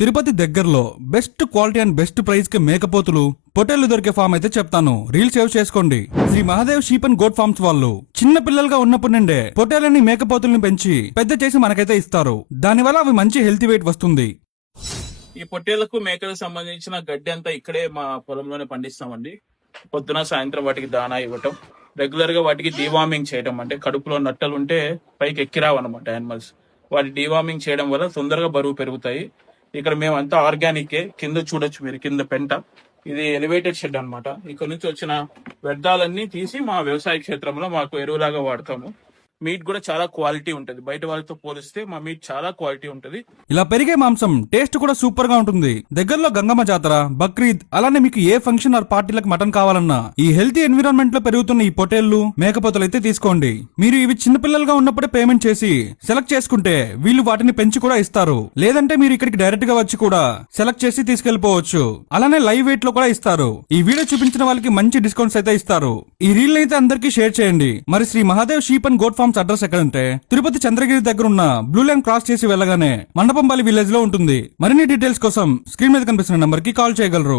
తిరుపతి దగ్గరలో best quality and best price కి మేకపోతులు పొట్టేళ్లు దొరికే ఫామ్ అయితే చెప్తాను. రీల్ సేవ్ చేసుకోండి. Shri Mahadev sheep and goat farms వాళ్ళు చిన్న పిల్లలుగా ఉన్నప్పటి నుండే పొట్టేళ్ళని మేకపోతుల్ని పెంచి పెద్ద చేసి మనకైతే ఇస్తారు. దానివల్ల అవి మంచి హెల్తీ వెయిట్ వస్తుంది. ఈ పొట్టేళ్లకు మేకలకు సంబంధించిన గడ్డి అంతా ఇక్కడే మా పొలంలోనే పండిస్తామండి. పొద్దున సాయంత్రం వాటికి దానా ఇవ్వటం, రెగ్యులర్ గా వాటికి డీవార్మింగ్ చేయడం, అంటే కడుపులో నట్టలు ఉంటే పైకి ఎక్కిరావు అనమాట యానిమల్స్. వాటి డీవార్మింగ్ చేయడం వల్ల తొందరగా బరువు పెరుగుతాయి. ఇక్కడ మేమంతా ఆర్గానికే. కింద చూడొచ్చు మీరు, కింద పెంట. ఇది ఎలివేటెడ్ షెడ్ అన్నమాట. ఇక్కడ నుంచి వచ్చిన వ్యర్థాలన్నీ తీసి మా వ్యవసాయ క్షేత్రంలో మాకు ఎరువులాగా వాడతాము. మీట్ కూడా చాలా క్వాలిటీ ఉంటది. బయట వాళ్ళతో పోలిస్తే మా మీట్ చాలా క్వాలిటీ ఉంటది. ఇలా పెరిగే మాంసం టేస్ట్ కూడా సూపర్ గా ఉంటుంది. దగ్గరలో గంగమ్మ జాతర, బక్రీద్, అలానే మీకు ఏ ఫంక్షన్ ఆర్ పార్టీలకు మటన్ కావాలన్నా ఈ హెల్తీ ఎన్విరాన్మెంట్ లో పెరుగుతున్న ఈ పొటేళ్లు మేకపోతలు అయితే తీసుకోండి. మీరు ఇవి చిన్నపిల్లలుగా ఉన్నప్పుడే పేమెంట్ చేసి సెలెక్ట్ చేసుకుంటే వీళ్ళు వాటిని పెంచి కూడా ఇస్తారు. లేదంటే మీరు ఇక్కడికి డైరెక్ట్ గా వచ్చి కూడా సెలెక్ట్ చేసి తీసుకెళ్లిపోవచ్చు. అలానే లైవ్ వెయిట్ లో కూడా ఇస్తారు. ఈ వీడియో చూపించిన వాళ్ళకి మంచి డిస్కౌంట్స్ అయితే ఇస్తారు. ఈ రీల్ అయితే అందరికీ షేర్ చేయండి. మరి Shri Mahadev sheep and goat farms address ఎక్కడంటే తిరుపతి చంద్రగిరి దగ్గర ఉన్న బ్లూ లైన్ క్రాస్ చేసి వెళ్ళగానే మండపంపల్లి విలేజ్ లో ఉంటుంది. మరిన్ని డీటెయిల్స్ కోసం స్క్రీన్ మీద కనిపిస్తున్న నంబర్ కి కాల్ చేయగలరు.